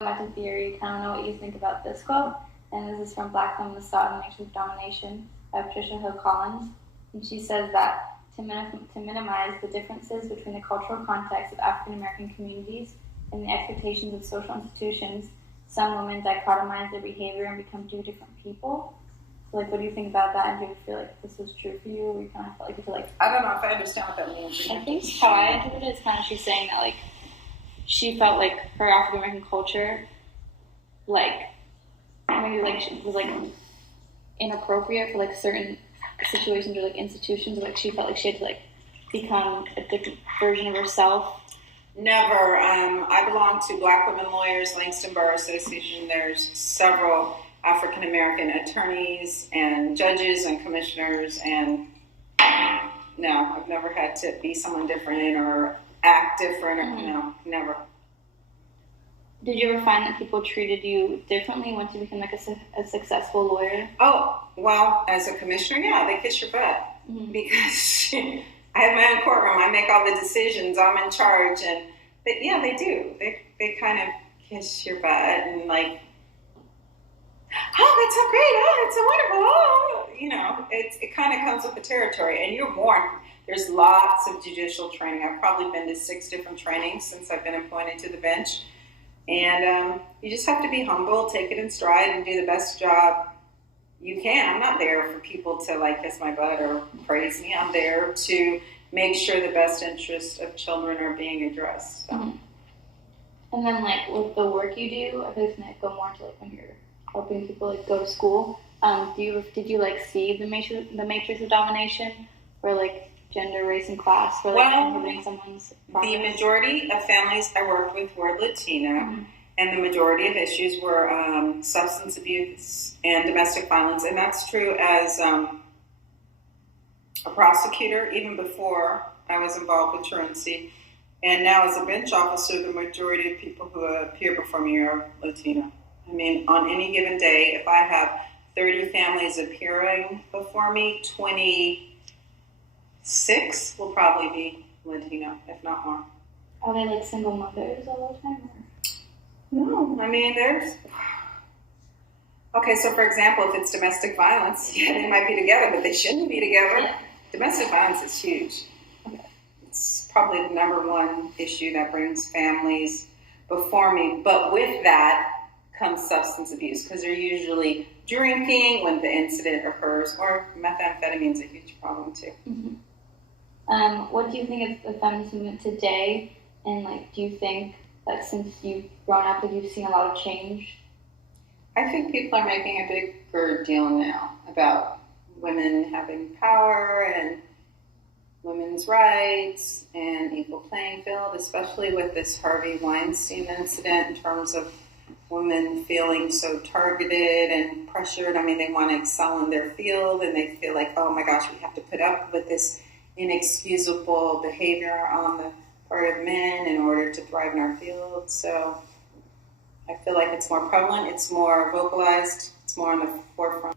Much in theory, kind of know what you think about this quote. And this is from Black Feminist Thought and Nations of Domination by Patricia Hill Collins. And she says that to minimize the differences between the cultural context of African American communities and the expectations of social institutions, some women dichotomize their behavior and become two different people. So, like, what do you think about that? And do you feel like this was true for you? Or you kind of felt like you feel like... I don't know if I understand what that means. I think how I interpret it is kind of she's saying that, like, she felt like her African American culture, like, maybe like she was like inappropriate for like certain situations or like institutions. Like she felt like she had to like become a different version of herself. Never. I belong to Black Women Lawyers Langston Bar Association. There's several African American attorneys and judges and commissioners, and no, I've never had to be someone different or act different. Or, no, never. Did you ever find that people treated you differently once you became like a successful lawyer? Oh, well, as a commissioner, yeah, they kiss your butt. Because I have my own courtroom. I make all the decisions. I'm in charge. And yeah, they do. They kind of kiss your butt and like, oh, that's so great. Oh, that's so wonderful. Oh, you know, it kind of comes with the territory. And you're born. There's lots of judicial training. I've probably been to 6 different trainings since I've been appointed to the bench. And you just have to be humble, take it in stride, and do the best job you can. I'm not there for people to like kiss my butt or praise me. I'm there to make sure the best interests of children are being addressed. So. And then, like, with the work you do, I feel like it's going to go more into like when you're helping people like go to school. Did you like see the matrix of domination, where like gender, race, and class were like inhibiting someone's progress? The majority of families I worked with were Latino, and the majority of issues were substance abuse and domestic violence, and that's true as a prosecutor, even before I was involved with truancy, and now as a bench officer, the majority of people who appear before me are Latino. I mean, on any given day, if I have 30 families appearing before me, 26 will probably be Latino, if not more. Are they like single mothers all the time? Or? No, I mean, there's... Okay, so for example, if it's domestic violence, yeah, they might be together, but they shouldn't be together. Yeah. Domestic violence is huge. Okay. It's probably the #1 issue that brings families before me, but with that comes substance abuse, because they're usually drinking when the incident occurs, or methamphetamine is a huge problem too. What do you think of the feminist movement today? And like, do you think that since you've grown up, that you've seen a lot of change? I think people are making a bigger deal now about women having power and women's rights and equal playing field, especially with this Harvey Weinstein incident in terms of women feeling so targeted and pressured. I mean, they want to excel in their field, and they feel like, oh my gosh, we have to put up with this inexcusable behavior on the part of men in order to thrive in our field. So I feel like it's more prevalent, it's more vocalized, it's more on the forefront.